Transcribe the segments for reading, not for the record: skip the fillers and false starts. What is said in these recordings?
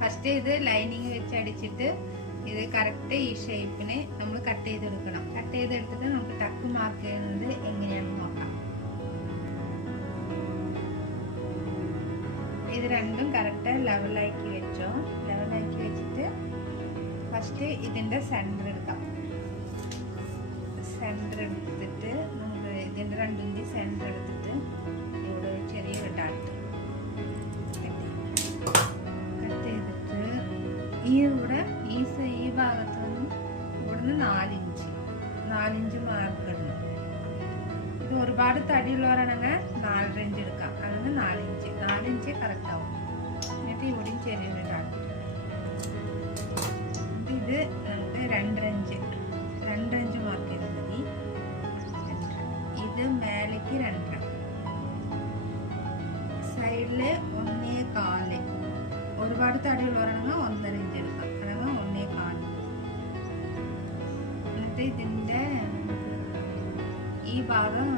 First ഇത് lining വെച്ച് അടിച്ചിട്ട് ഇത് കറക്റ്റ് ഈ ഷേപ്പിന് നമ്മൾ കട്ട് ചെയ്തെടുക്കണം. കട്ട് ചെയ്തെടുത്തിട്ട് നമുക്ക് ടക്ക് മാർക്ക് ചെയ്യുന്നത് എങ്ങനെയാണെന്ന് നോക്കാം. ഇത് രണ്ടും കറക്റ്റ് ലെവലാക്കി വെച്ചോ. ലെവലാക്കി വെച്ചിട്ട് ഫസ്റ്റ് ഇതിന്റെ സെന്റർ എടുക്കാം. സെന്റർ എടുത്തിട്ട് നമുക്ക് ഇതിന്റെ രണ്ടിന്റെ സെന്റർ എടുത്തിട്ട് ഇവിടെ ചെറിയൊരു ഡാട്ട് കട്ട് ചെയ്തിട്ട് ഇവിടെ ഈ ഭാഗത്ത് നിന്നും ഇവിടുന്ന് 4 ഇഞ്ച് മാർക്ക് ഇടണം. ഇത് ഒരുപാട് തടിയുള്ളവരാണെങ്കിൽ 4.5 ഇഞ്ച് എടുക്കാം. അല്ലെങ്കിൽ 4 ഇഞ്ച് കറക്റ്റ് ആവും. എന്നിട്ട് ഇവിടെയും ചെറിയൊരു ഡാട്ട്. ഇത് നമുക്ക് 2.5 ഇഞ്ച് മാർക്ക് ചെയ്താൽ മതി. ഇത് മേലേക്ക് 2, സൈഡില് 1.25. ഒരുപാട് തടിയുള്ളവരാണെങ്കിൽ 1.5 ഇഞ്ച് എടുക്കാം. അല്ലെങ്കിൽ 1.25. എന്നിട്ട് ഇതിന്റെ ഈ ഭാഗം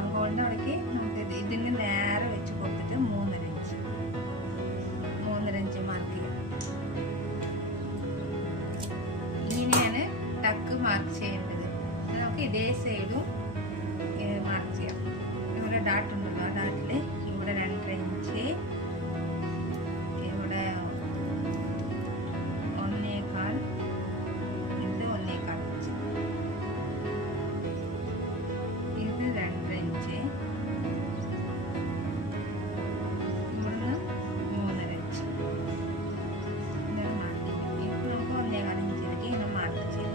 അങ്കോളിന്റെ അവിടേക്ക് നമുക്ക് ഇതിന് നേരെ വെച്ച് കൊടുത്തിട്ട് 3.5 ഇഞ്ച് മാർക്ക് ചെയ്യാം. ഇങ്ങനെയാണ് ടക്ക് മാർക്ക് ചെയ്യേണ്ടത്. നമുക്ക് ഇതേ സൈഡും മാർക്ക് ചെയ്യാം. ഇവിടെ ഡാട്ട് ഉണ്ടല്ലോ, ആ ഡാട്ടില് ഇവിടെ 2.5 ഇഞ്ച്, ഇവിടെ 1.25, ഇത് 1.25 ഇഞ്ച്, ഇത് 2 ഇഞ്ച്, ഇവിടുന്ന് 3.5 ഇഞ്ച്. ഇതാണ് മാർക്ക്. ഇപ്പൊ നമുക്ക് 1.25 ഇഞ്ചിലേക്ക് ഇങ്ങനെ മാർക്ക് ചെയ്യാം.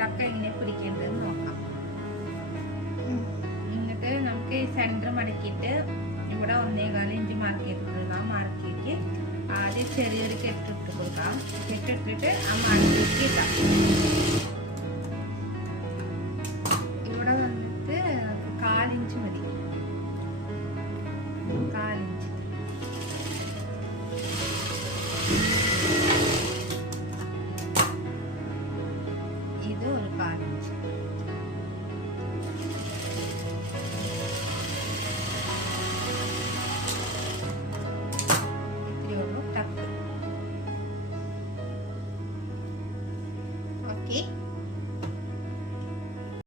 ടക്ക് എങ്ങനെ പിടിക്കേണ്ടതെന്ന് നോക്കാം. എന്നിട്ട് നമുക്ക് ഈ സെന്റർ മടക്കിയിട്ട് ഇവിടെ 1.25 ഇഞ്ച് മാർക്ക് ചെയ്തിട്ടുള്ള ആ മാർക്കിലേക്ക് ആദ്യം ചെറിയൊരു കെട്ടിട്ട് കൊടുക്കാം. കെട്ടിട്ടിട്ട് ആ മാർക്കിലേക്ക് ഇടാം. ഇവിടെ വന്നിട്ട് 1/4 ഇഞ്ച് മതി. 1/4 ഇഞ്ച്